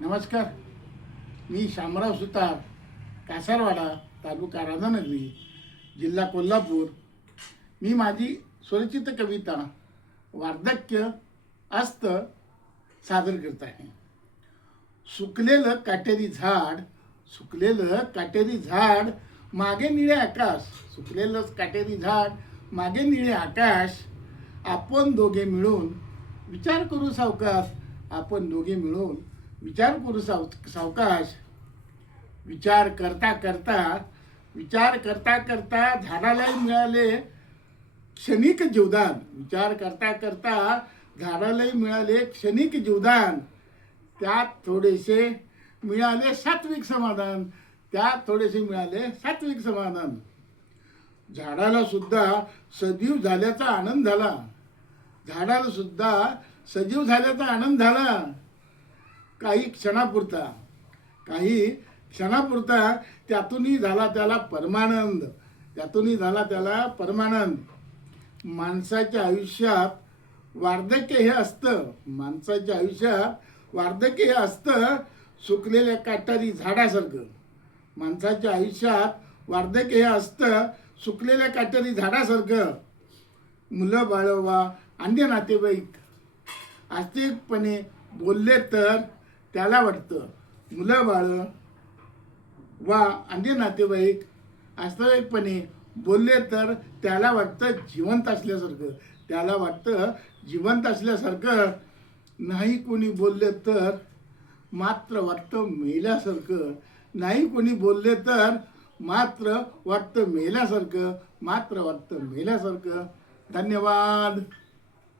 नमस्कार. मी शामराव सुतार, कासारवाडा, तालुका राधानगरी, जिल्हा कोल्हापूर. मी माझी स्वरचित कविता वार्धक्य अस्त सादर करत आहे. सुकलेलं काटेरी झाड, सुकलेलं काटेरी झाड, मागे निळे आकाश. सुकलेलं काटेरी झाड, मागे निळे आकाश. आपण दोघे मिळून विचार करू सावकाश. आपण दोघे मिळून विचार करू सावकाश. विचार करता करता झाडालाही मिळाले क्षणिक जीवदान. विचार करता करता झाडालाही मिळाले क्षणिक जीवदान. त्यात थोडेसे मिळाले सात्विक समाधान. त्यात थोडेसे मिळाले सात्विक समाधान. झाडाला सुद्धा सजीव झाल्याचा आनंद झाला. झाडाला सुद्धा सजीव झाल्याचा आनंद झाला. काही क्षणापुरता त्यातूनही झाला त्याला परमानंद. त्यातूनही झाला त्याला परमानंद. माणसाच्या आयुष्यात वार्धक्य हे असतं. माणसाच्या आयुष्यात वार्धक्य हे असतं सुकलेल्या काटेरी झाडासारखं. माणसाच्या आयुष्यात वार्धक्य हे असतं सुकलेल्या काटेरी झाडासारखं. मुलं बाळं वा अन्य नातेवाईक आस्तिकपणे बोलले तर त्याला वाटतं. मुलं बाळं वा अन्य नातेवाईक वास्तविकपणे बोलले तर त्याला वाटतं जिवंत असल्यासारखं. त्याला वाटतं जिवंत असल्यासारखं. नाही कोणी बोलले तर मात्र वाटतं मेल्यासारखं. नाही कोणी बोलले तर मात्र वाटतं मेल्यासारखं. धन्यवाद.